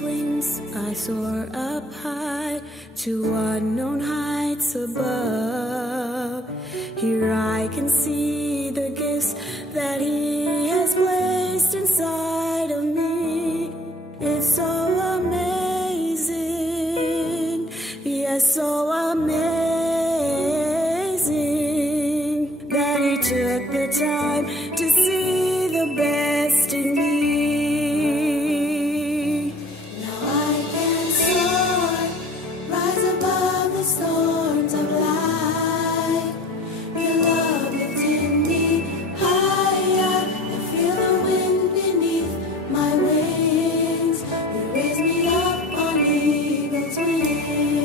wings, I soar up high to unknown heights above. Here I can see the gifts that He has placed inside of me. It's so amazing, yes, so amazing that He took the time to see the best in me. Storms of life, your love lifting me higher. I feel the wind beneath my wings. You raise me up on eagle's wings.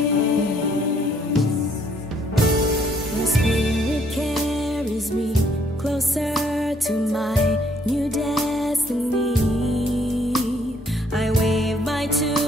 Your spirit carries me closer to my new destiny. I wave my two